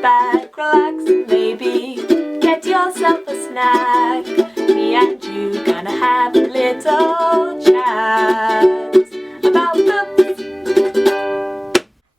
back, relax, and maybe get yourself a snack. Me and you gonna have a little chat about books.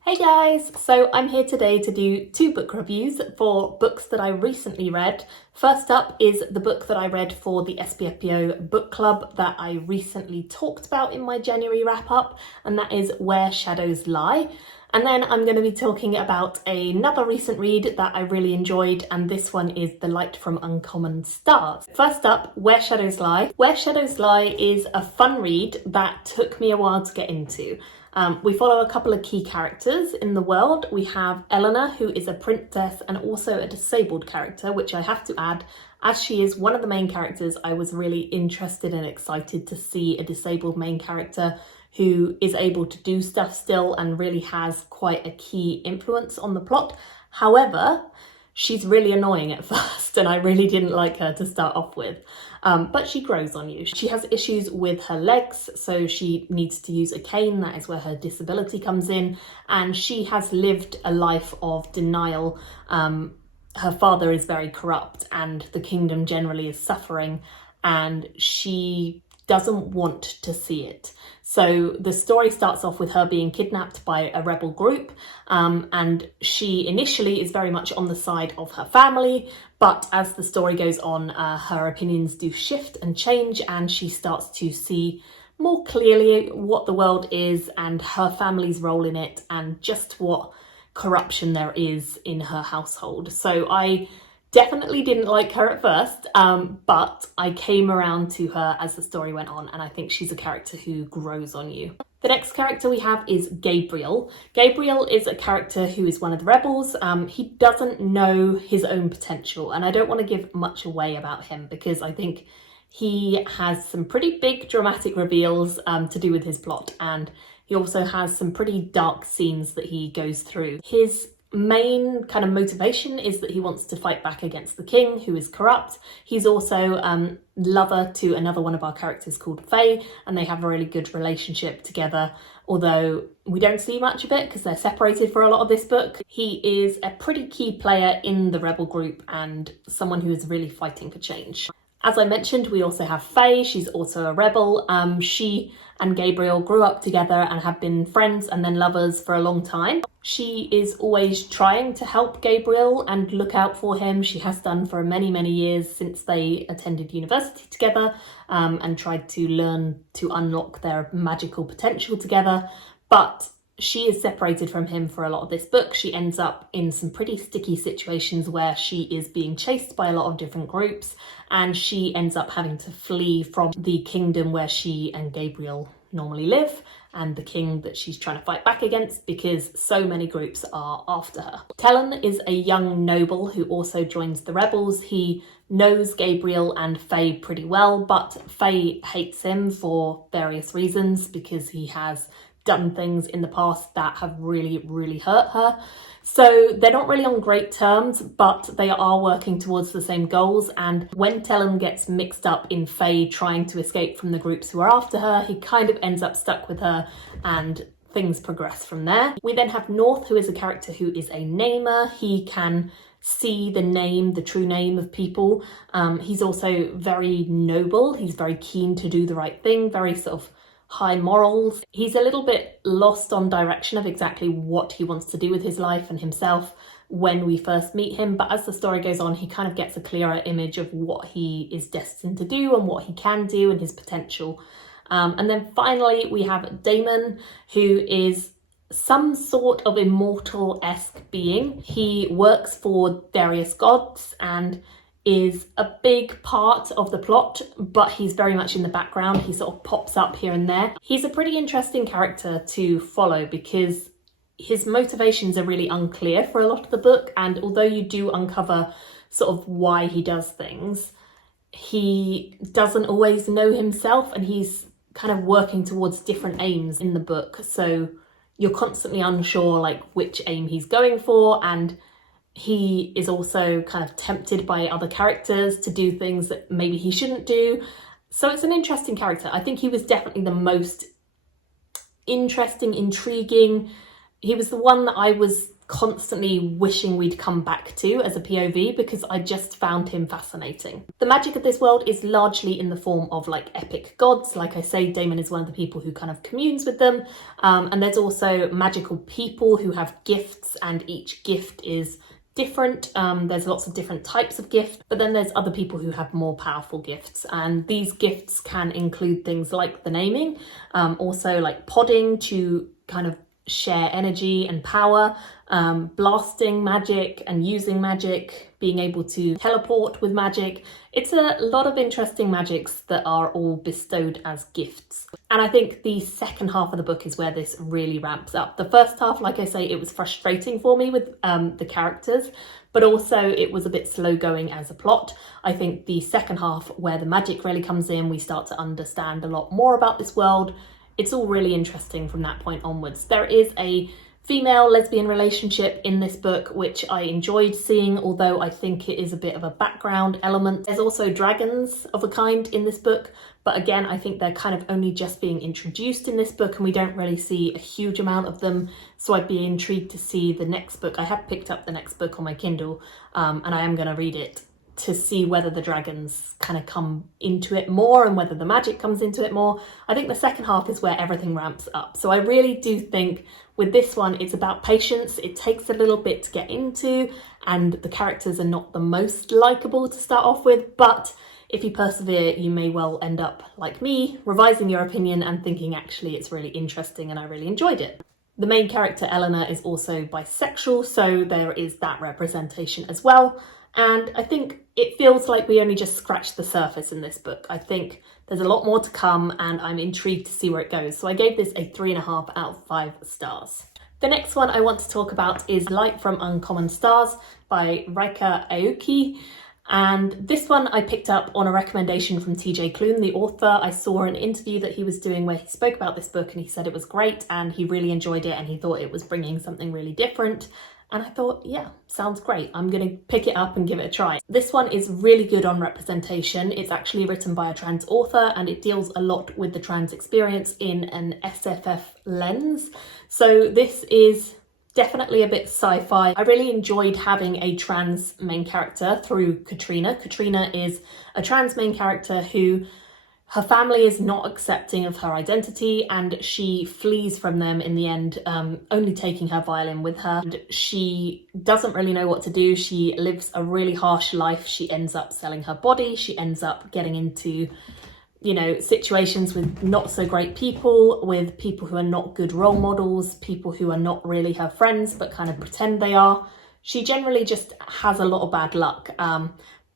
Hey guys, so I'm here today to do 2 book reviews for books that I recently read. First up is the book that I read for the SPFPO book club that I recently talked about in my January wrap-up, and that is Where Shadows Lie. And then I'm going to be talking about another recent read that I really enjoyed, and this one is The Light from Uncommon Stars. First up, Where Shadows Lie. Where Shadows Lie is a fun read that took me a while to get into. We follow a couple of key characters in the world. We have Eleanor, who is a princess and also a disabled character, which I have to add, as she is one of the main characters, I was really interested and excited to see a disabled main character who is able to do stuff still and really has quite a key influence on the plot. However, she's really annoying at first and I really didn't like her to start off with. But she grows on you. She has issues with her legs, so she needs to use a cane. That is where her disability comes in. And she has lived a life of denial. Her father is very corrupt and the kingdom generally is suffering, and she doesn't want to see it. So the story starts off with her being kidnapped by a rebel group, and she initially is very much on the side of her family, but as the story goes on, her opinions do shift and change, and she starts to see more clearly what the world is and her family's role in it, and just what corruption there is in her household. So I definitely didn't like her at first, but I came around to her as the story went on, and I think she's a character who grows on you. The next character we have is Gabriel. Gabriel is a character who is one of the rebels. He doesn't know his own potential, and I don't want to give much away about him because I think he has some pretty big dramatic reveals to do with his plot, and he also has some pretty dark scenes that he goes through. His main kind of motivation is that he wants to fight back against the king, who is corrupt. He's also lover to another one of our characters called Faye, and they have a really good relationship together, although we don't see much of it because they're separated for a lot of this book. He is a pretty key player in the rebel group and someone who is really fighting for change. As I mentioned, we also have Faye. She's also a rebel. She and Gabriel grew up together and have been friends and then lovers for a long time. She is always trying to help Gabriel and look out for him. She has done for many, many years since they attended university together, and tried to learn to unlock their magical potential together. But she is separated from him for a lot of this book. She ends up in some pretty sticky situations where she is being chased by a lot of different groups, and she ends up having to flee from the kingdom where she and Gabriel normally live and the king that she's trying to fight back against because so many groups are after her. Talon is a young noble who also joins the rebels. He knows Gabriel and Faye pretty well, but Faye hates him for various reasons because he has done things in the past that have really, really hurt her. So they're not really on great terms, but they are working towards the same goals. And when Talon gets mixed up in Faye trying to escape from the groups who are after her, he kind of ends up stuck with her and things progress from there. We then have North, who is a character who is a namer. He can see the name, the true name of people. He's also very noble. He's very keen to do the right thing, very sort of high morals. He's a little bit lost on direction of exactly what he wants to do with his life and himself when we first meet him, but as the story goes on, he kind of gets a clearer image of what he is destined to do and what he can do and his potential. And then finally we have Damon, who is some sort of immortal-esque being. He works for various gods and is a big part of the plot, but he's very much in the background. He sort of pops up here and there. He's a pretty interesting character to follow because his motivations are really unclear for a lot of the book, and although you do uncover sort of why he does things, he doesn't always know himself, and he's kind of working towards different aims in the book, so you're constantly unsure like which aim he's going for, and he is also kind of tempted by other characters to do things that maybe he shouldn't do. So it's an interesting character. I think he was definitely the most interesting, intriguing. He was the one that I was constantly wishing we'd come back to as a POV, because I just found him fascinating. The magic of this world is largely in the form of like epic gods. Like I say, Damon is one of the people who kind of communes with them. And there's also magical people who have gifts, and each gift is different. There's lots of different types of gifts, but then there's other people who have more powerful gifts, and these gifts can include things like the naming, also like podding to kind of share energy and power, blasting magic and using magic, being able to teleport with magic. It's a lot of interesting magics that are all bestowed as gifts. And I think the second half of the book is where this really ramps up. The first half, like I say, it was frustrating for me with the characters, but also it was a bit slow going as a plot. I think the second half, where the magic really comes in, we start to understand a lot more about this world. It's all really interesting from that point onwards. There is a female lesbian relationship in this book, which I enjoyed seeing, although I think it is a bit of a background element. There's also dragons of a kind in this book, but again, I think they're kind of only just being introduced in this book, and we don't really see a huge amount of them. So I'd be intrigued to see the next book. I have picked up the next book on my Kindle, and I am going to read it to see whether the dragons kind of come into it more and whether the magic comes into it more. I think the second half is where everything ramps up. So I really do think with this one, it's about patience. It takes a little bit to get into, and the characters are not the most likable to start off with, but if you persevere, you may well end up, like me, revising your opinion and thinking, actually, it's really interesting and I really enjoyed it. The main character, Eleanor, is also bisexual, so there is that representation as well. And I think it feels like we only just scratched the surface in this book. I think there's a lot more to come, and I'm intrigued to see where it goes. So I gave this a 3.5 out of 5 stars. The next one I want to talk about is Light from Uncommon Stars by Rika Aoki. And this one I picked up on a recommendation from TJ Klune, the author. I saw an interview that he was doing where he spoke about this book, and he said it was great and he really enjoyed it and he thought it was bringing something really different. And I thought, yeah, sounds great. I'm going to pick it up and give it a try. This one is really good on representation. It's actually written by a trans author, and it deals a lot with the trans experience in an SFF lens. So this is definitely a bit sci-fi. I really enjoyed having a trans main character through Katrina. Katrina is a trans main character who her family is not accepting of her identity, and she flees from them in the end, only taking her violin with her. And she doesn't really know what to do. She lives a really harsh life. She ends up selling her body. She ends up getting into, you know, situations with not so great people, with people who are not good role models, people who are not really her friends, but kind of pretend they are. She generally just has a lot of bad luck.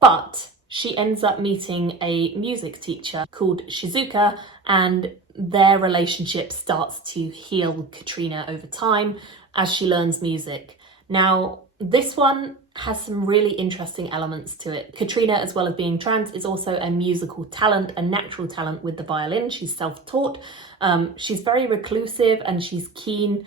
But she ends up meeting a music teacher called Shizuka, and their relationship starts to heal Katrina over time as she learns music. Now, this one has some really interesting elements to it. Katrina, as well as being trans, is also a musical talent, a natural talent with the violin. She's self-taught. She's very reclusive, and she's keen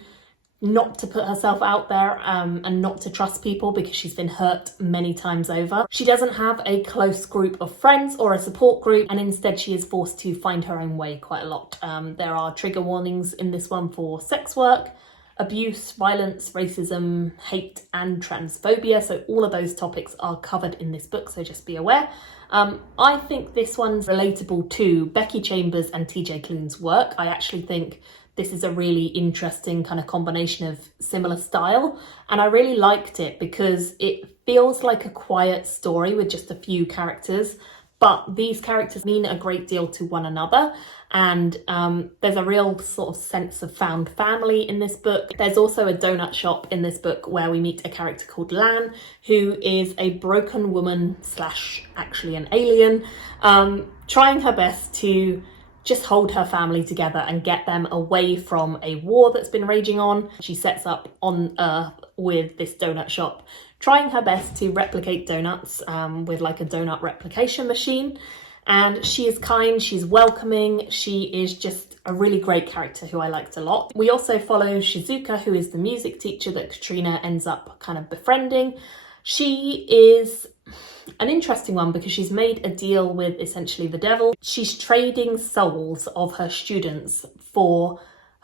not to put herself out there and not to trust people because she's been hurt many times over. She doesn't have a close group of friends or a support group, and instead she is forced to find her own way quite a lot. There are trigger warnings in this one for sex work, abuse, violence, racism, hate and transphobia. So all of those topics are covered in this book, so just be aware. I think this one's relatable to Becky Chambers and TJ Klune's work. I actually think this is a really interesting kind of combination of similar style, and I really liked it because it feels like a quiet story with just a few characters, but these characters mean a great deal to one another, and there's a real sort of sense of found family in this book. There's also a donut shop in this book where we meet a character called Lan, who is a broken woman slash actually an alien, trying her best to just hold her family together and get them away from a war that's been raging on. She sets up on Earth with this donut shop, trying her best to replicate donuts with like a donut replication machine. And she is kind, she's welcoming, she is just a really great character who I liked a lot. We also follow Shizuka, who is the music teacher that Katrina ends up kind of befriending. She is an interesting one because she's made a deal with essentially the devil. She's trading souls of her students for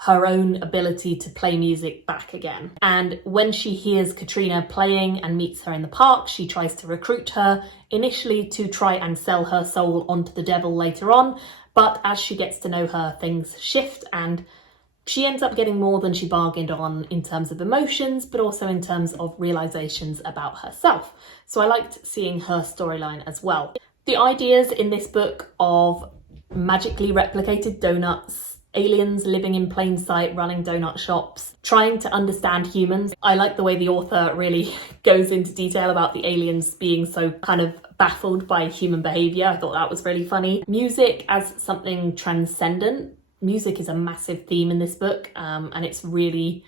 her own ability to play music back again. And when she hears Katrina playing and meets her in the park, she tries to recruit her, initially to try and sell her soul onto the devil later on, but as she gets to know her, things shift and she ends up getting more than she bargained on in terms of emotions, but also in terms of realizations about herself. So I liked seeing her storyline as well. The ideas in this book of magically replicated donuts, aliens living in plain sight, running donut shops, trying to understand humans. I like the way the author really goes into detail about the aliens being so kind of baffled by human behaviour. I thought that was really funny. Music as something transcendent. Music is a massive theme in this book, and it's really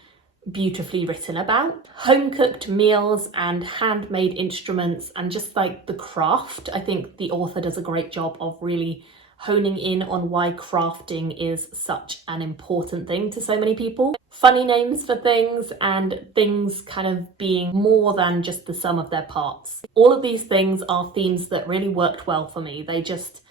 beautifully written about. Home-cooked meals and handmade instruments and just like the craft. I think the author does a great job of really honing in on why crafting is such an important thing to so many people. Funny names for things and things kind of being more than just the sum of their parts. All of these things are themes that really worked well for me. They just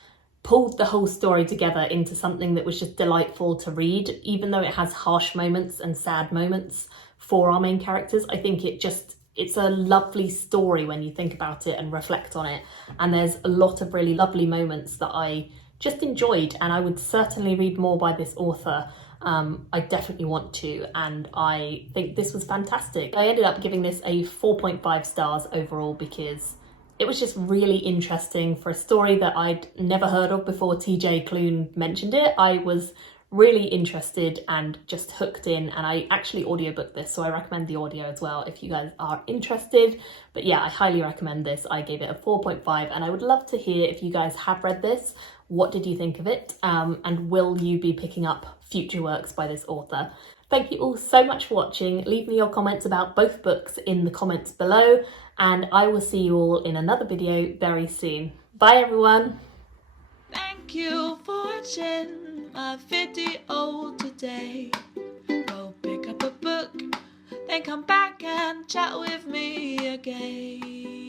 pulled the whole story together into something that was just delightful to read, even though it has harsh moments and sad moments for our main characters. I think it's a lovely story when you think about it and reflect on it. And there's a lot of really lovely moments that I just enjoyed, and I would certainly read more by this author. I definitely want to, and I think this was fantastic. I ended up giving this a 4.5 stars overall because it was just really interesting for a story that I'd never heard of before TJ Klune mentioned it. I was really interested and just hooked in, and I actually audiobooked this, so I recommend the audio as well if you guys are interested. But yeah, I highly recommend this. I gave it a 4.5, and I would love to hear if you guys have read this. What did you think of it? And will you be picking up future works by this author? Thank you all so much for watching. Leave me your comments about both books in the comments below, and I will see you all in another video very soon. Bye everyone! Thank you for watching my video today. Go pick up a book, then come back and chat with me again.